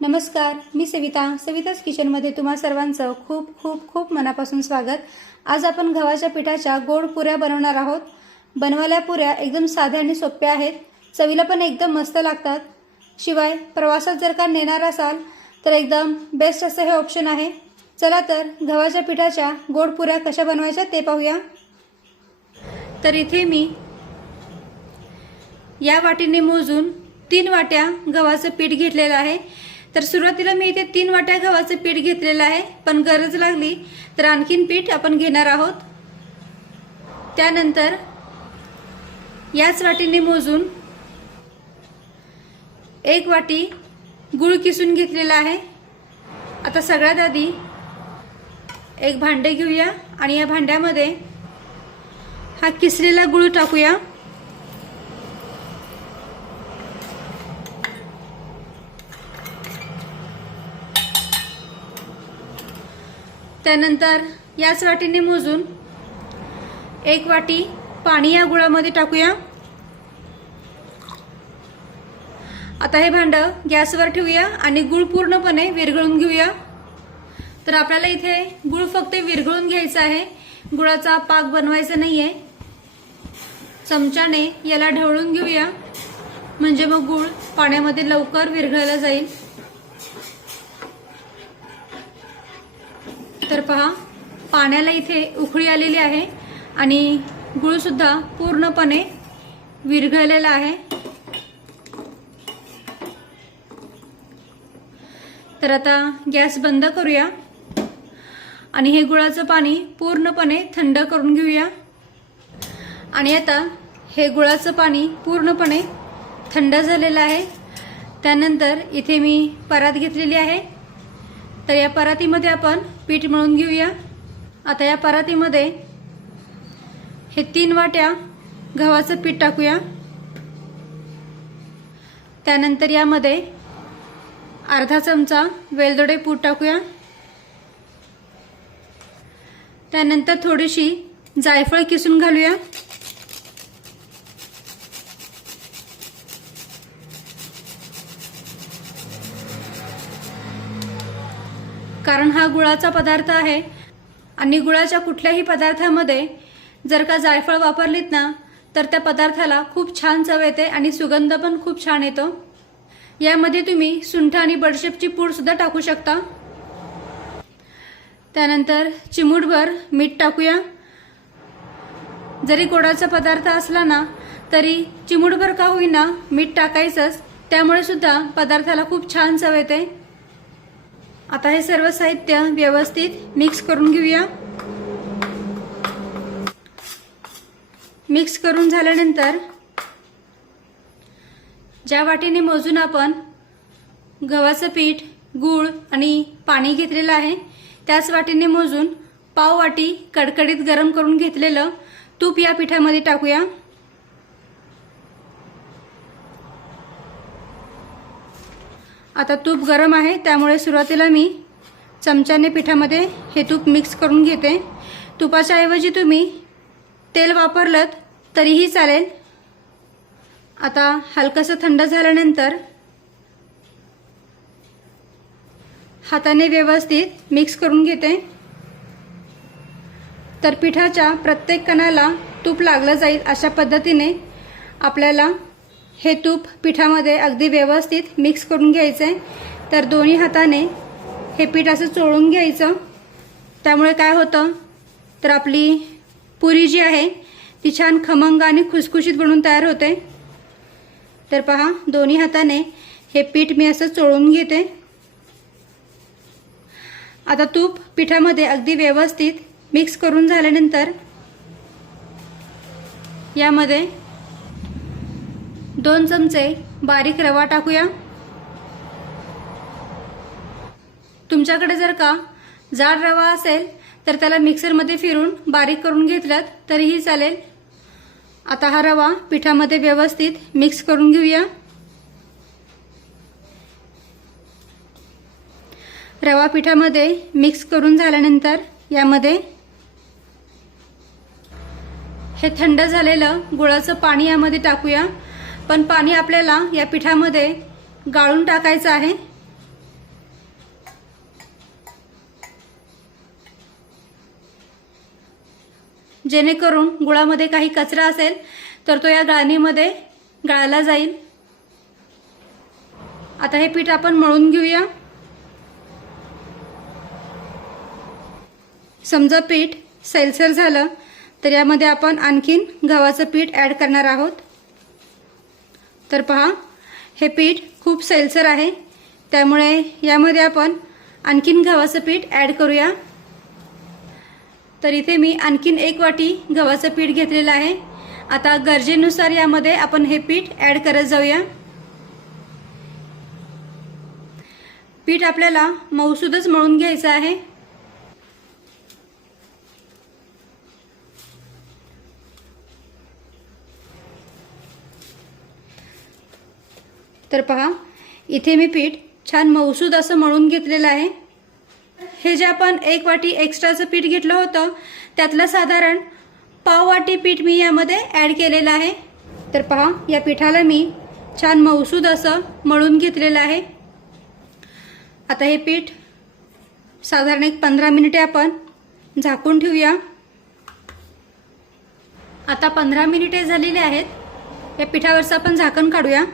नमस्कार, मी सविताच किचनमध्ये तुम्हा सर्वांचं खूप खूप खूप मनापासून स्वागत। आज आपण गव्हाच्या पिठाच्या गोड पुऱ्या बनवणार आहोत। बनवायला पुऱ्या एकदम साध्या आणि सोप्या आहेत, चवीला पण एकदम मस्त लागतात। शिवाय प्रवासात जर का नेणार असाल तर एकदम बेस्ट असं हे ऑप्शन आहे। चला तर गव्हाच्या पिठाच्या गोड पुऱ्या कशा बनवायच्या ते पाहूया। तर इथे मी या वाटीने मोजून 3 वाट्या गव्हाचं पीठ घेतलेलं आहे। तर सुरुवातीला मी इथे 3 वाट्या गव्हाचं पीठ घेतलेलं आहे, पण गरज लागली तर आणखीन पीठ आपण घेणार आहोत। त्यानंतर याच वाटीने मोजून 1 वाटी गूळ किसून घेतलेला आहे। आता सगळ्यात आधी एक भांडे घेऊया आणि या भांड्यामध्ये हा किसलेला गूळ टाकूया। त्यानंतर याच वाटीने मोजून 1 वाटी पाणी या गुळामध्ये टाकूया। आता हे भांडं गॅसवर ठेवूया आणि गूळ पूर्णपणे विरघळून घेऊया। तर आपल्याला इथे गूळ फक्त विरघळून घ्यायचा आहे, गुळाचा पाक बनवायचा नाहीये। चमच्याने याला ढवळून घेऊया, म्हणजे मग गूळ पाण्यामध्ये लवकर विरघळला जाईल। तर पहा, पाण्याला इथे उकळी आलेली आहे आणि गूळ सुद्धा पूर्णपणे विरघळलेला आहे। तर आता गॅस बंद करूया आणि हे गुळाचं पाणी पूर्णपणे थंड करून घेऊया। आणि आता हे गुळाचं पाणी पूर्णपणे थंड झालेलं आहे। त्यानंतर इथे मी परात घेतलेली आहे, तर या परातीमध्ये आपण पीठ मळून घेऊया। आता या परातीमध्ये हे 3 वाट्या गव्हाचं पीठ टाकूया। त्यानंतर यामध्ये अर्धा चमचा वेलदोडे पूड टाकूया। त्यानंतर थोडीशी जायफळ किसून घालूया। कारण हा गुळाचा पदार्थ आहे आणि गुळाच्या कुठल्याही पदार्थामध्ये जर का जायफळ वापरलीत ना तर त्या पदार्थाला खूप छान चव येते आणि सुगंध पण खूप छान येतो। यामध्ये तुम्ही सुंठ आणि बडीशेपची पूड सुद्धा टाकू शकता। त्यानंतर चिमूटभर मीठ टाकूया। जरी गोडाचा पदार्थ असला ना तरी चिमूटभर का होईना मीठ टाकायचंच, त्यामुळे सुद्धा पदार्थाला खूप छान चव येते। आता हे सर्व साहित्य व्यवस्थित मिक्स करून घेऊया। मिक्स करून झाल्यानंतर ज्या वाटीने मोजून आपण गव्हाचं पीठ, गूळ आणि पाणी घेतलेलं आहे, त्याच वाटीने मोजून पाव वाटी कडकडीत गरम करून घेतलेलं तूप या पिठामध्ये टाकूया। आता तूप गरम आहे, त्यामुळे सुरुवातीला मी चमच्याने पिठामध्ये हे तूप मिक्स करून घेते। तुपाच्या ऐवजी तुम्ही तेल वापरलं तरीही चालेल। आता हलकसं थंड झाल्यानंतर हाताने व्यवस्थित मिक्स करून घेते, तर पिठाच्या प्रत्येक कणाला तूप लागलं जाईल अशा पद्धतीने आपल्याला हे तूप पिठामध्ये अगदी व्यवस्थित मिक्स करून घ्यायचंय। तर दोन्ही हाताने हे पीठ असं चोळून घ्यायचं, त्यामुळे काय होतं तर आपली पुरी जी आहे ती छान खमंग आणि खुसखुशीत बनून तयार होते। तर पहा, दोन्ही हाताने हे पीठ मी असं चोळून घेते। आता तूप पिठामध्ये अगदी व्यवस्थित मिक्स करून झाल्यानंतर यामध्ये 2 चमचे बारीक रवा टाकूया। तुमच्याकडे जर का जाड रवा असेल तर त्याला मिक्सरमध्ये फिरून बारीक करून घेतलात तरीही चालेल। आता हा रवा पिठामध्ये व्यवस्थित मिक्स करून घेऊया। रवा पिठामध्ये मिक्स करून झाल्यानंतर यामध्ये हे थंड झालेलं गुळाचं पाणी यामध्ये टाकूया, पण पाणी आपल्याला या पिठामध्ये गाळून टाकायचं आहे। जेणेकरून गुळामध्ये काही कचरा असेल तर तो या गाळणीमध्ये गाळला जाईल। आता हे पीठ आपण मळून घेऊया। समजा पीठ सैलसर झालं तर यामध्ये आपण आणखीन गव्हाचं पीठ ॲड करणार आहोत। तर पहा, हे पीठ खूप सैलसर आहे, त्यामुळे यामध्ये आपण आणखीन गव्हाचं पीठ ॲड करूया। तर इथे मी आणखीन 1 वाटी गव्हाचं पीठ घेतलेलं आहे। आता गरजेनुसार यामध्ये आपण हे पीठ ॲड करत जाऊया। पीठ आपल्याला मऊसूदच मळून घ्यायचं आहे। तर पहा, इथे मी पीठ छान मऊसूद असं मळून घेतलेलं आहे। हे जे आपण 1 वाटी एक्स्ट्राचं पीठ घेतलं होतं त्यातलं साधारण पाव वाटी पीठ मी यामध्ये ॲड केलेलं आहे। तर पहा, या पिठाला मी छान मऊसूद असं मळून घेतलेलं आहे। आता हे पीठ साधारण 15 मिनिटे आपण झाकून ठेवूया। आता 15 मिनिटे झालेली आहेत। या पिठावरचं आपण झाकण काढूया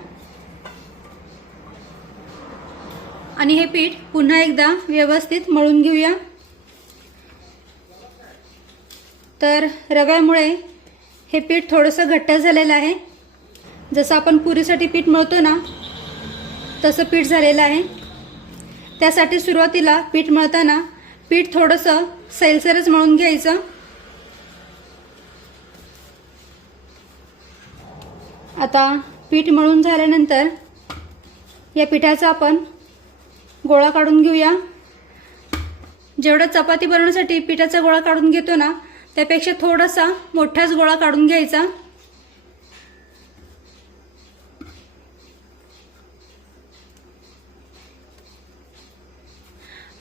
आणि हे पीठ पुन्हा एकदा व्यवस्थित मळून घेऊया। तर रव्यामुळे हे पीठ थोडंसं घट्ट झालेलं आहे। जसं आपण पुरीसाठी पीठ मळतो ना तसं पीठ झालेलं आहे। त्यासाठी सुरुवातीला पीठ मळताना पीठ थोडंसं सैलसरच मळून घ्यायचं। आता पीठ मळून झाल्यानंतर या पिठाचा आपण गोळा काढून घेऊया। जेवढा चपाती बनवण्यासाठी पिठाचा गोळा काढून घेतो ना त्यापेक्षा थोडासा मोठाच गोळा काढून घ्यायचा।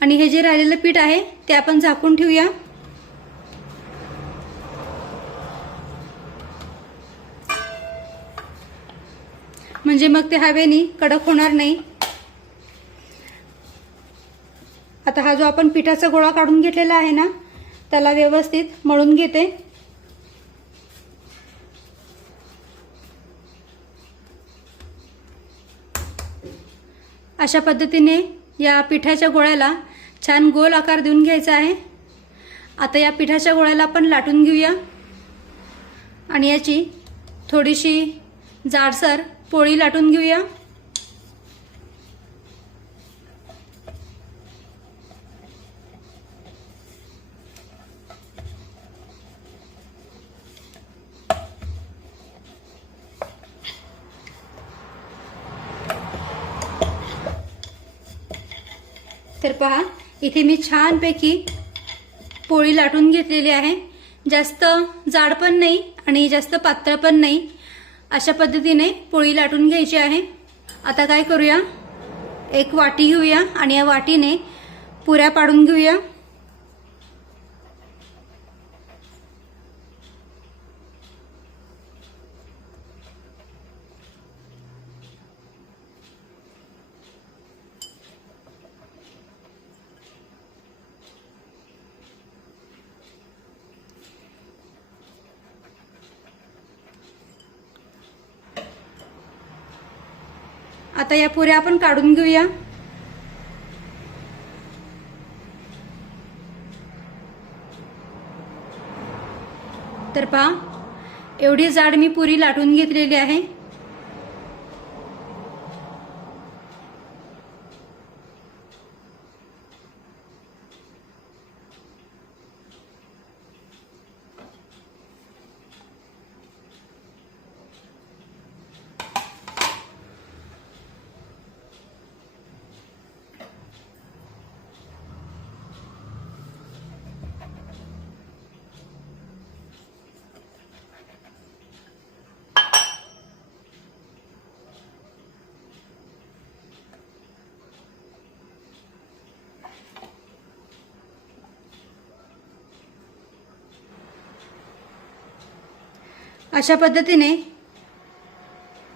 आणि हे जे राहिलेलं पीठ आहे ते आपण झाकून ठेवूया। म्हणजे मग ते हवेने कडक होणार नाही। आता हा जो आपण पिठाचा गोळा काढून घेतलेला आहे ना त्याला व्यवस्थित मळून घेते। अशा पद्धतीने या पिठाच्या गोळ्याला छान गोल आकार देऊन घ्यायचा आहे। आता या पिठाच्या गोळ्याला आपण लाटून घेऊया आणि याची थोडीशी जाडसर पोळी लाटून घेऊया। तर पहा, इथे मी छानपैकी पोळी लाटून घेतलेली आहे। जास्त जाड पण नाही आणि जास्त पातळ पण नाही, अशा पद्धतीने पोळी लाटून घ्यायची आहे। आता काय करूया, एक वाटी घेऊया आणि या वाटीने पुऱ्या पाडून घेऊया। आता या पुऱ्या आपण काढून घेऊया। तर पहा, एवढी जाड मी पुरी लाटून घेतलेली आहे। अशा पद्धतीने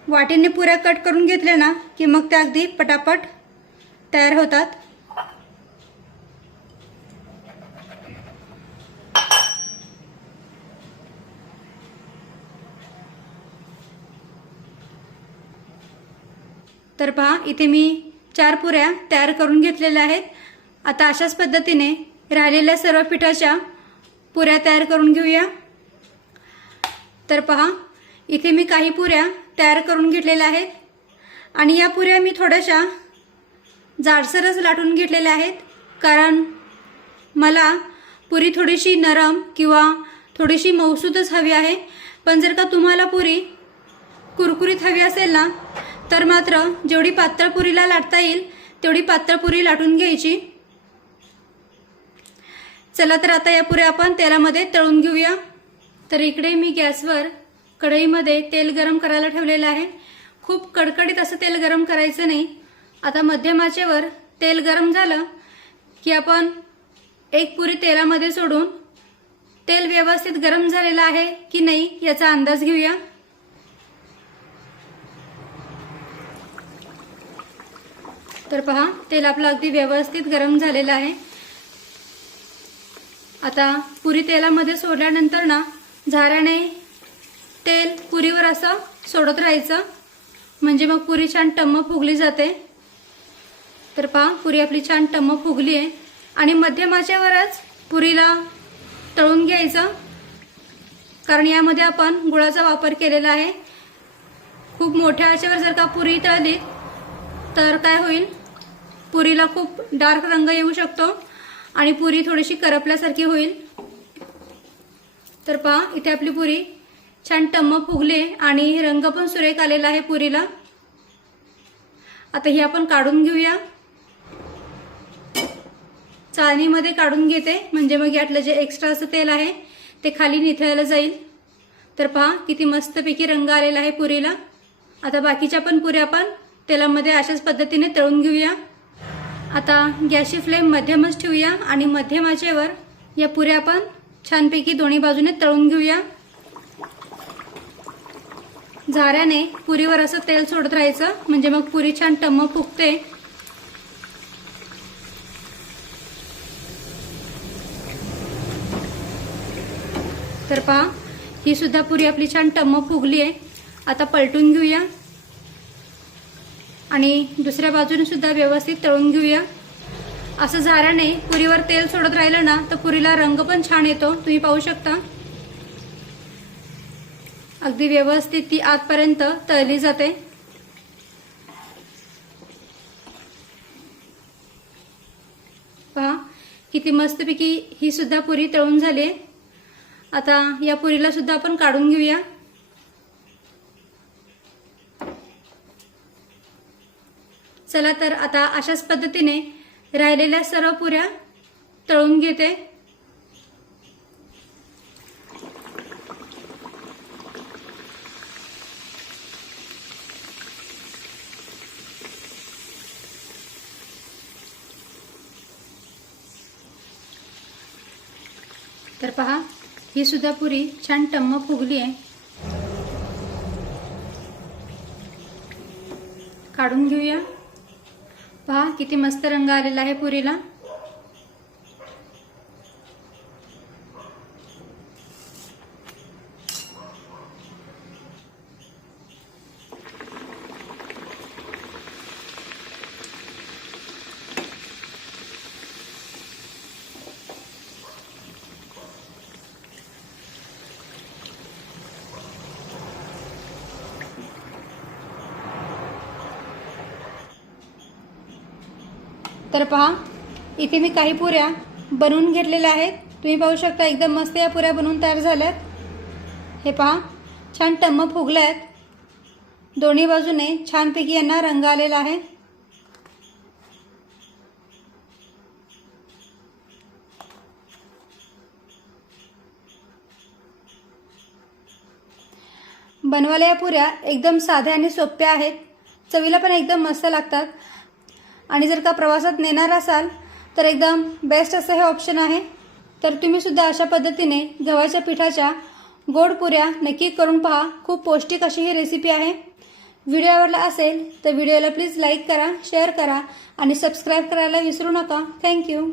वाटीने पुऱ्या कट करून घेतल्या ना की मग त्या अगदी पटापट तयार होतात। तर पहा इथे मी 4 पुऱ्या तयार करून घेतलेल्या आहेत. आता अशाच पद्धतीने राहिलेल्या सर्व पिठाच्या पुऱ्या तयार करून घेऊया. तर पहा इथे मी काही पुऱ्या तयार करून घेतलेल्या आहेत आणि या पुऱ्या मी थोड्याशा जाडसरच लाटून घेतलेल्या आहेत, कारण मला पुरी थोडीशी नरम किंवा थोडीशी मऊसूदच हवी आहे. पण जर का तुम्हाला पुरी कुरकुरीत हवी असेल ना, तर मात्र जेवढी पातळ पुरीला लाटता येईल तेवढी पातळ पुरी लाटून घ्यायची. चला तर आता या पुऱ्या आपण तेलामध्ये तळून घेऊया. तर इकडे मी गॅसवर कढईमध्ये तेल गरम करायला ठेवलेलं आहे. खूप कडकडीत असं तेल गरम करायचं नाही. आता मध्यम आचेवर तेल गरम झालं की आपण एक पुरी तेलामध्ये सोडून तेल व्यवस्थित गरम झालेलं आहे की नाही याचा अंदाज घेऊया. तर पहा तेल आपलं अगदी व्यवस्थित गरम झालेलं आहे. आता पुरी तेलामध्ये सोडल्यानंतर ना झाऱ्याने तेल पुरीवर असं सोडत राहायचं, म्हणजे मग पुरी छान टम्म फुगली जाते. तर पहा पुरी आपली छान टम्म फुगली आहे आणि मध्यम आचेवरच पुरीला तळून घ्यायचं, कारण यामध्ये आपण गुळाचा वापर केलेला आहे. खूप मोठ्या आचेवर जर का पुरी तळली तर काय होईल, पुरीला खूप डार्क रंग येऊ शकतो आणि पुरी थोडीशी करपल्यासारखी होईल. तर पहा इथे आपली पुरी छान टम्म फुगली आणि रंग पण सुरेख आलेला आहे पुरीला. आता ही आपण काढून घेऊया. चाळणीमध्ये काढून घेते, म्हणजे मग यातलं जे एक्स्ट्राचं तेल आहे ते खाली निथळलं जाईल. तर पहा किती मस्तपैकी रंग आलेला आहे पुरीला. आता बाकीच्या पण पुऱ्या आपण तेलामध्ये अशाच पद्धतीने तळून घेऊया. आता गॅसची फ्लेम मध्यमच ठेवूया आणि मध्यम आचेवर या पुऱ्या आपण छानपैकी दोन्ही बाजूने तळून घेऊया. झाऱ्याने पुरीवर असं तेल सोडत राहायचं, म्हणजे मग पुरी छान टम्म फुगते. तर पहा ही सुद्धा पुरी आपली छान टम्म फुगली आहे. आता पलटून घेऊया आणि दुसऱ्या बाजूने सुद्धा व्यवस्थित तळून घेऊया. असं झाऱ्याने पुरीवर तेल सोडत राहिलं ना तर पुरीला रंग पण छान येतो. तुम्ही पाहू शकता अगदी व्यवस्थित ती आतपर्यंत तळली जाते. पहा किती मस्तपैकी ही सुद्धा पुरी तळून झाली आहे. आता या पुरीला सुद्धा आपण काढून घेऊया. चला तर आता अशाच पद्धतीने राहिलेल्या सर्व पुऱ्या तळून घेते. तर पहा ही सुद्धा पुरी छान टम्म फुगली आहे. काढून घेऊया. पहा किती मस्त रंग आलेला आहे पुरीला. तर पहा इथे मी काही पुऱ्या बनवून घेतलेल्या आहेत. तुम्ही पाहू शकता एकदम मस्त या पुऱ्या बनवून तयार झाल्यात. हे पहा छान टम्म फुगल्या आहेत. दोन्ही बाजूने छानपैकी यांना रंग आलेला आहे. बनवायला या पुऱ्या एकदम साध्या आणि सोप्या आहेत. चवीला पण एकदम मस्त लागतात. आणि जर का प्रवासात नेणार असाल तर एकदम बेस्ट असं हे ऑप्शन आहे. तर तुम्ही सुद्धा अशा पद्धतीने गव्हाच्या पिठाच्या गोड पुऱ्या नक्की करून पहा. खूप पौष्टिक अशी ही रेसिपी आहे. व्हिडिओ आवडला असेल तर व्हिडिओला प्लीज लाईक करा, शेअर करा आणि सबस्क्राईब करायला विसरू नका. थँक्यू.